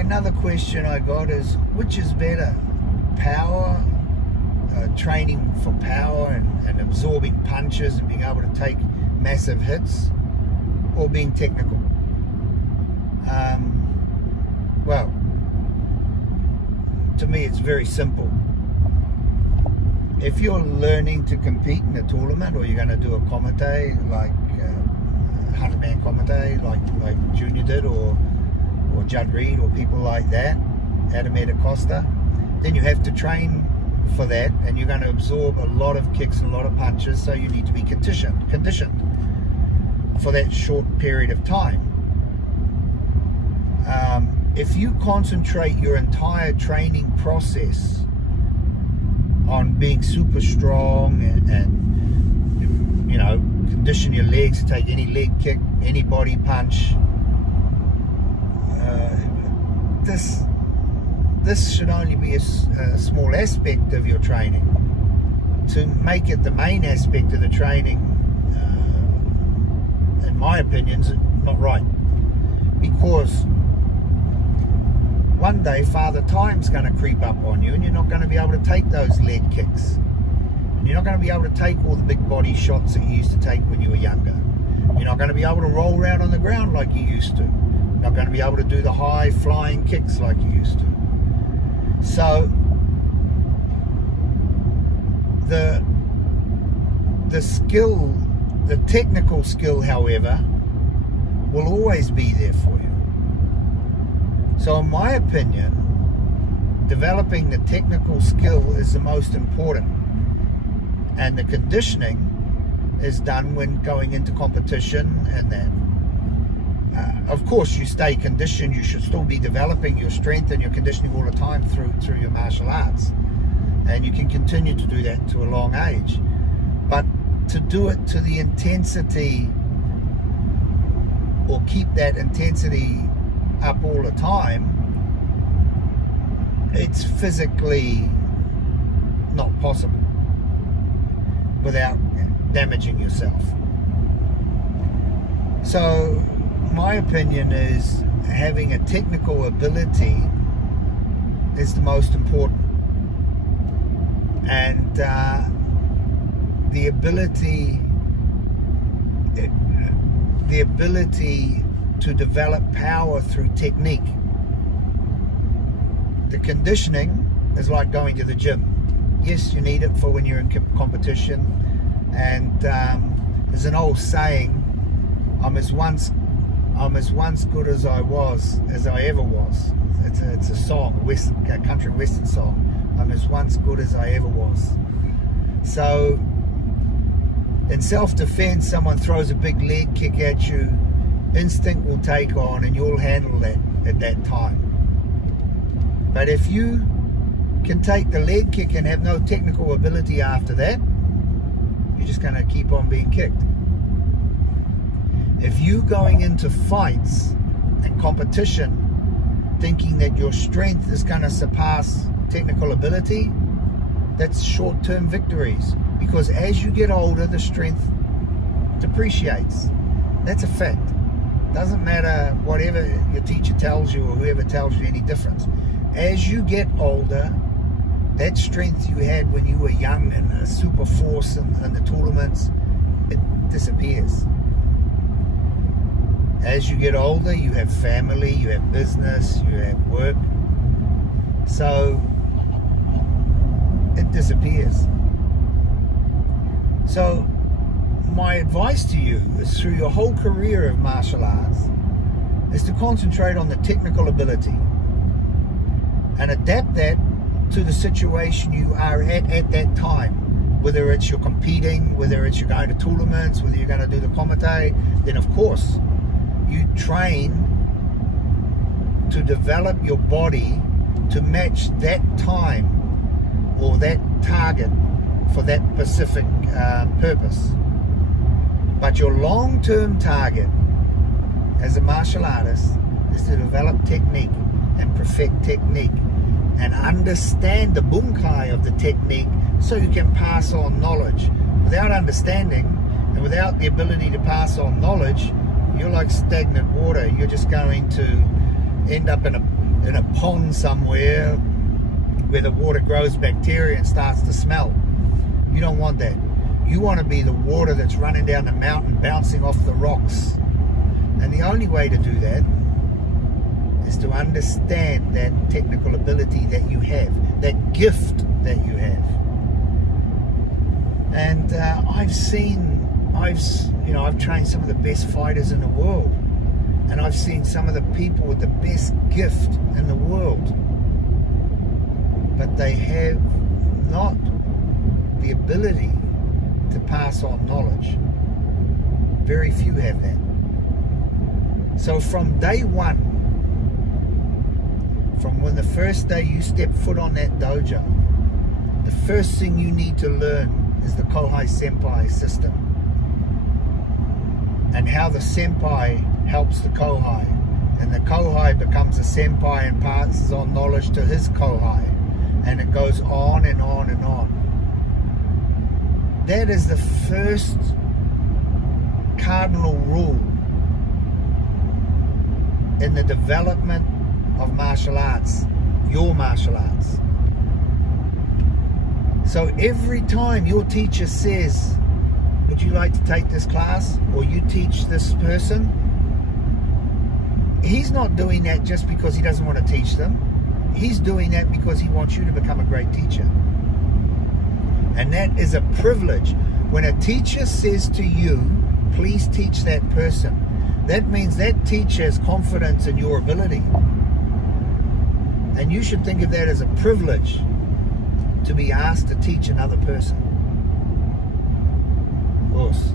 another question I got is, which is better? Power, training for power and absorbing punches and being able to take massive hits, or being technical? Well, to me it's very simple. If you're learning to compete in a tournament, or you're going to do a komite, like 100-man komite, like Junior did, or Judd Reed, or people like that, Ademir da Costa, then you have to train for that, and you're going to absorb a lot of kicks and a lot of punches, so you need to be conditioned for that short period of time. If you concentrate your entire training process on being super strong and you know, condition your legs to take any leg kick, any body punch, this should only be a small aspect of your training. To make it the main aspect of the training, in my opinion, is not right. Because one day Father Time's going to creep up on you, and you're not going to be able to take those leg kicks. You're not going to be able to take all the big body shots that you used to take when you were younger. You're not going to be able to roll around on the ground like you used to. You're not going to be able to do the high flying kicks like you used to. So the skill, the technical skill, however, will always be there for you. So in my opinion, developing the technical skill is the most important, and the conditioning is done when going into competition and that. Of course, you stay conditioned. You should still be developing your strength and your conditioning all the time through your martial arts, and you can continue to do that to a long age. But to do it to the intensity, or keep that intensity up all the time, it's physically not possible without damaging yourself. So my opinion is having a technical ability is the most important, and the ability to develop power through technique. The conditioning is like going to the gym. Yes, you need it for when you're in competition, and there's an old saying, I'm as once good as I ever was. It's a song, a country western song. I'm as once good as I ever was. So in self-defense, someone throws a big leg kick at you, instinct will take on, and you'll handle that at that time. But if you can take the leg kick and have no technical ability after that, you're just going to keep on being kicked. If you going into fights and competition thinking that your strength is going to surpass technical ability, that's short-term victories, because as you get older, the strength depreciates. That's a fact. Doesn't matter whatever your teacher tells you or whoever tells you any difference. As you get older, that strength you had when you were young and a super force in the tournaments, it disappears. As you get older, you have family, you have business, you have work, so it disappears. So my advice to you is, through your whole career of martial arts, is to concentrate on the technical ability and adapt that to the situation you are at that time. Whether it's you're competing, whether it's you're going to tournaments, whether you're going to do the komite, then of course you train to develop your body to match that time or that target for that specific purpose. But your long-term target as a martial artist is to develop technique and perfect technique and understand the bunkai of the technique, so you can pass on knowledge. Without understanding and without the ability to pass on knowledge, you're like stagnant water. You're just going to end up in in a pond somewhere where the water grows bacteria and starts to smell. You don't want that. You want to be the water that's running down the mountain, bouncing off the rocks. And the only way to do that is to understand that technical ability that you have, that gift that you have. And I've trained some of the best fighters in the world, and I've seen some of the people with the best gift in the world, but they have not the ability to pass on knowledge. Very few have that. So from day one, from when the first day you step foot on that dojo, the first thing you need to learn is the Kohai Senpai system, and how the Senpai helps the Kohai, and the Kohai becomes a Senpai and passes on knowledge to his Kohai, and it goes on and on and on. That is the first cardinal rule in the development of martial arts, your martial arts. So every time your teacher says, would you like to take this class, or you teach this person, he's not doing that just because he doesn't want to teach them. He's doing that because he wants you to become a great teacher. And that is a privilege. When a teacher says to you, please teach that person, that means that teacher has confidence in your ability. And you should think of that as a privilege, to be asked to teach another person. Of course.